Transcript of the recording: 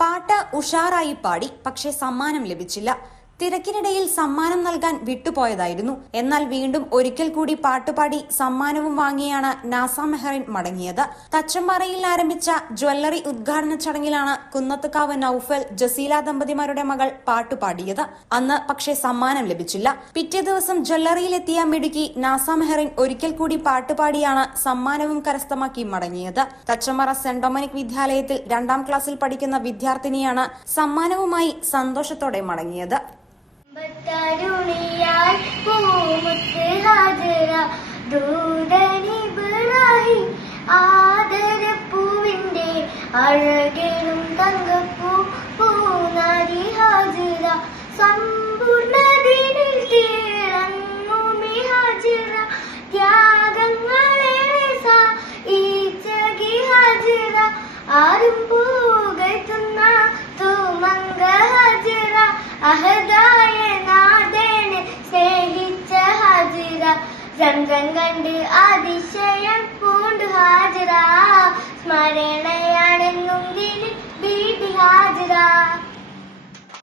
പാട്ട് ഉഷാറായി പാടി പക്ഷേ സമ്മാനം ലഭിച്ചില്ല. തിരക്കിനിടയിൽ സമ്മാനം നൽകാൻ വിട്ടുപോയതായിരുന്നു. എന്നാൽ വീണ്ടും ഒരിക്കൽ കൂടി പാട്ടുപാടി സമ്മാനവും വാങ്ങിയാണ് നാസ മെഹറിൻ മടങ്ങിയത്. തച്ചമ്പാറയിൽ ആരംഭിച്ച ജ്വല്ലറി ഉദ്ഘാടന ചടങ്ങിലാണ് കുന്നത്തുകാവ് നൌഫൽ ജസീല ദമ്പതിമാരുടെ മകൾ പാട്ടുപാടിയത്. അന്ന് പക്ഷേ സമ്മാനം ലഭിച്ചില്ല. പിറ്റേ ദിവസം ജ്വല്ലറിയിലെത്തിയ മിടുക്കി നാസ മെഹറിൻ ഒരിക്കൽ കൂടി പാട്ടുപാടിയാണ് സമ്മാനവും കരസ്ഥമാക്കി മടങ്ങിയത്. തച്ചമ്പാറ സെന്റ് ഡൊമിനിക് വിദ്യാലയത്തിൽ രണ്ടാം ക്ലാസ്സിൽ പഠിക്കുന്ന വിദ്യാർത്ഥിനിയാണ് സമ്മാനവുമായി സന്തോഷത്തോടെ മടങ്ങിയത്. ആദരപ്പൂവിന്റെ തങ്കപ്പൂ പൂനാരി ഹാജര. സമ്പൂർണതയിൽ തിളങ്ങുമി ഹാജര. ത്യാഗങ്ങളേറെ സഹിച്ചകി ഹാജിറ ആരും പുകഴ്ത്തുന്ന തുമങ്ക ഹാജിറ അഹദായ രംഗം കണ്ട് അതിശയം പൂണ്ടു ഹാജരാ. സ്മരണയാണെന്നും ദിന് ഹാജിറ